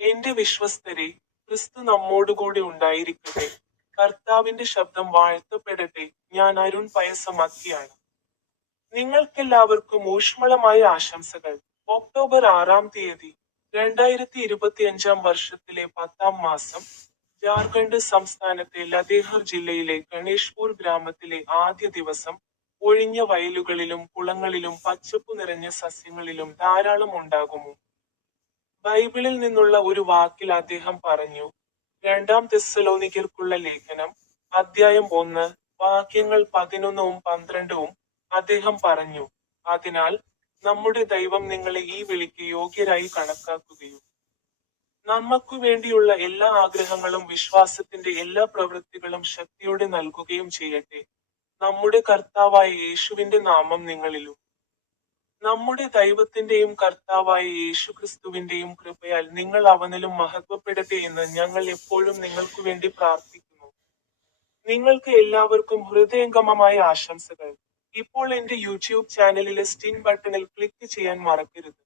എന്റെ വിശ്വസ്തരെ ക്രിസ്തു നമ്മോടുകൂടി ഉണ്ടായിരിക്കട്ടെ. കർത്താവിന്റെ ശബ്ദം വാഴ്ത്തപ്പെടട്ടെ. ഞാൻ അരുൺ പയസമാക്കിയാണ്. നിങ്ങൾക്കെല്ലാവർക്കും ഊഷ്മളമായ ആശംസകൾ. ഒക്ടോബർ ആറാം തീയതി രണ്ടായിരത്തി ഇരുപത്തി അഞ്ചാം വർഷത്തിലെ പത്താം മാസം ജാർഖണ്ഡ് സംസ്ഥാനത്തെ ലതേഹർ ജില്ലയിലെ ഗണേഷ്പൂർ ഗ്രാമത്തിലെ ആദ്യ ദിവസം ഒഴിഞ്ഞ വയലുകളിലും കുളങ്ങളിലും പച്ചപ്പ് നിറഞ്ഞ സസ്യങ്ങളിലും ധാരാളം ഉണ്ടാകുമോ? ബൈബിളിൽ നിന്നുള്ള ഒരു വാക്കിൽ അദ്ദേഹം പറഞ്ഞു രണ്ടാം തെസ്സലോനിക്കർക്കുള്ള ലേഖനം അധ്യായം ഒന്ന് വാക്യങ്ങൾ പതിനൊന്നും പന്ത്രണ്ടും അദ്ദേഹം പറഞ്ഞു അതിനാൽ നമ്മുടെ ദൈവം നിങ്ങളെ ഈ വിളിക്ക് യോഗ്യരായി കണക്കാക്കുകയും നമുക്ക് വേണ്ടിയുള്ള എല്ലാ ആഗ്രഹങ്ങളും വിശ്വാസത്തിന്റെ എല്ലാ പ്രവൃത്തികളും ശക്തിയോടെ നൽകുകയും ചെയ്യട്ടെ. നമ്മുടെ കർത്താവായ യേശുവിന്റെ നാമം നിങ്ങളിലും. നമ്മുടെ ദൈവത്തിന്റെയും കർത്താവായ യേശുക്രിസ്തുവിന്റെയും കൃപയാൽ നിങ്ങൾ അവനിലും മഹത്വപ്പെടട്ടെ എന്ന് ഞങ്ങൾ എപ്പോഴും നിങ്ങൾക്കു വേണ്ടി പ്രാർത്ഥിക്കുന്നു. നിങ്ങൾക്ക് എല്ലാവർക്കും ഹൃദയംഗമമായ ആശംസകൾ. ഇപ്പോൾ എന്റെ യൂട്യൂബ് ചാനലിലെ സ്റ്റിംഗ് ബട്ടണിൽ ക്ലിക്ക് ചെയ്യാൻ മറക്കരുത്.